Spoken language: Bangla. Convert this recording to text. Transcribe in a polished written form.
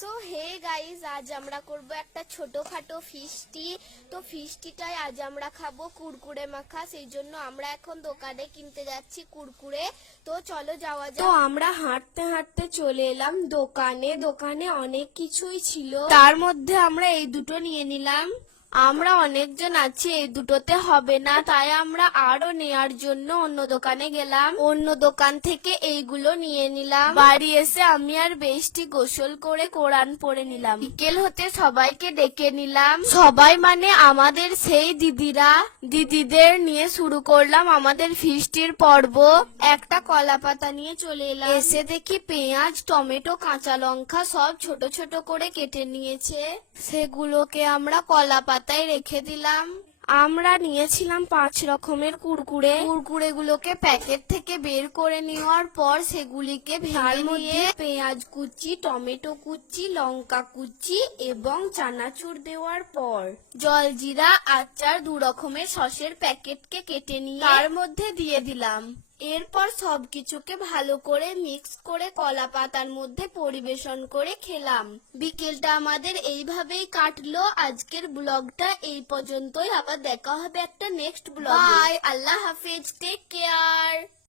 সো হে গাইজ, আজ আমরা করব একটা ছোটখাটো ফিস্টি। তো ফিস্টিটাই আজ আমরা খাবো কুরকুরে মাখা। সেই জন্য আমরা এখন দোকানে কিনতে যাচ্ছি কুরকুরে। তো চলো যাওয়া যাক। তো আমরা হাঁটতে হাঁটতে চলে এলাম দোকানে। দোকানে অনেক কিছুই ছিল, তার মধ্যে আমরা এই দুটো নিয়ে নিলাম। আমরা অনেকজন আছি, এই দুটোতে হবে না, তাই আমরা আরো নেয়ার জন্য অন্য দোকানে গেলাম। অন্য দোকান থেকে এইগুলো নিয়ে নিলাম। বাড়ি এসে আমি আর বেশটি গোসল করে কোরআন পড়ে নিলাম। বিকেল হতে সবাইকে ডেকে নিলাম। সবাই মানে আমাদের সেই দিদিদের নিয়ে শুরু করলাম আমাদের ফিস্টির পর্ব। একটা কলা পাতা নিয়ে চলে এলাম। এসে দেখি পেঁয়াজ, টমেটো, কাঁচা লঙ্কা সব ছোট ছোট করে কেটে নিয়েছে। সেগুলোকে আমরা কলা পাতায় রেখে দিলাম। আমরা নিয়েছিলাম 5 রকমের কুরকুরেগুলোকে প্যাকেট থেকে বের করে নেওয়ার পর সেগুলিকে ভেঙে নিয়ে পেঁয়াজ কুচি, টমেটো কুচি, লঙ্কা কুচি এবং চানাচুর দেওয়ার পর জলজিরা, আচার, 2 রকমের সসের প্যাকেটকে কেটে নিয়ে তার মধ্যে দিয়ে দিলাম। এরপর সবকিছুকে ভালো করে মিক্স করে কলা পাতার মধ্যে পরিবেশন করে খেলাম। বিকেলটা আমাদের এইভাবেই কাটলো। আজকের ব্লগটা এই পর্যন্তই। আবার দেখা হবে একটা নেক্সট ব্লগে। বাই, আল্লাহ হাফেজ, টেক কেয়ার।